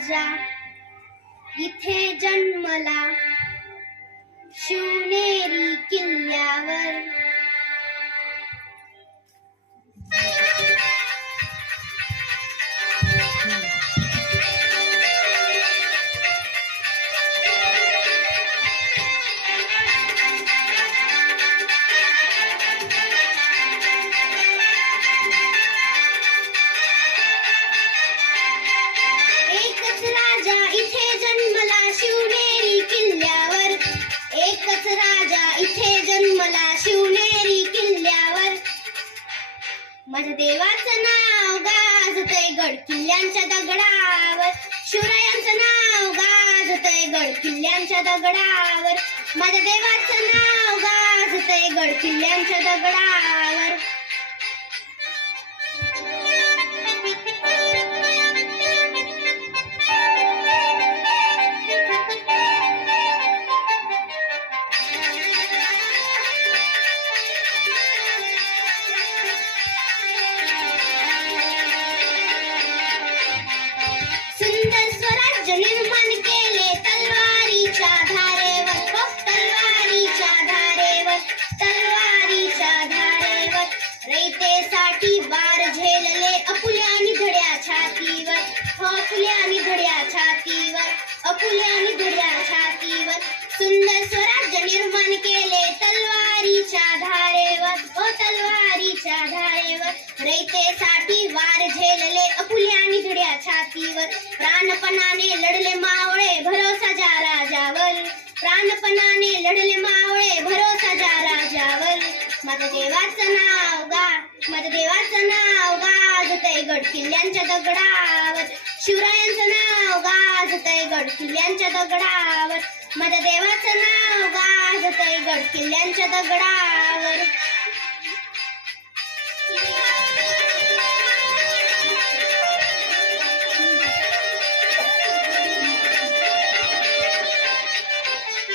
राजा इथे जन्मला शिवनेरी किल्ल्यावर. एकच राजा इथे जन्मला शिवनेरी किल्ल्यावर. एकच राजा इथे जन्मला शिवनेरी किल्ल्यावर. माझ्या देवाचं नाव गाजतंय गड किल्ल्यांच्या दगडावर. शिवरायांचं नाव गाजतंय गड किल्ल्यांच्या दगडावर. माझ्या देवाचं नाव गाजतंय गड किल्ल्यांच्या दगडावर. सुंदर स्वराज्य निर्माण केले तलवारीच्या धारेवर. हो, तलवारीच्या धारेवर, तलवारीच्या धारेवर. रयतेसाठी वार झेलले अपुल्या निधड्या छातीवर. हो, अपुल्या निधड्या छातीवर, अपुल्या निधड्या छातीवर. सुंदर स्वराज्य निर्माण केले तलवारीच्या धारेवर. हो, तलवारीच्या धारेवर. रयतेसाठी वार झेलले अपुल्या निधड्या छातीवर. प्राणपणाने लढले मावळे भरोसा ज्या राजावर. प्राणपणाने लढले मावळे भरोसा ज्या राजावर. माझ्या देवाचं नाव माझ्या देवाचं नाव गाजतंय गड किल्ल्यांच्या दगडावर. शिवरायांचं नाव गाजतंय गड किल्ल्यांच्या दगडावर. माझ्या देवाचं नाव गाजतंय गड किल्ल्यांच्या दगडावर.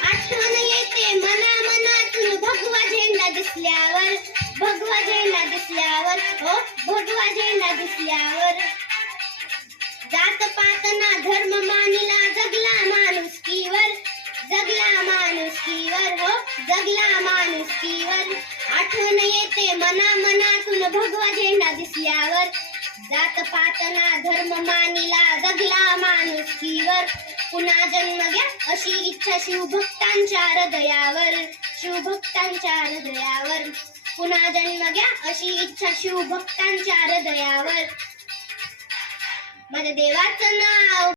आठवण येते मनामनातून भगवा झेंडा दिसल्यावर. भगवा झेंडा दिसल्यावर. हो, भगवा झेंडा दिसल्यावर. जात पात ना धर्म मानिला जगला माणुसकीवर. जगला माणुसकीवर. हो, जगला माणुसकीवर. आठवण येते मनामनातून भगवा झेंडा दिसल्यावर. जात पात ना धर्म मानिला जगला माणुसकीवर. पुन्हा जन्म घ्या अशी इच्छा शिवभक्तांच्या हृदयावर. शिवभक्तांच्या हृदयावर. पुन्हा जन्म घ्या अशी इच्छा शिवभक्तांच्या हृदयावर. माझ्या देवाचं नाव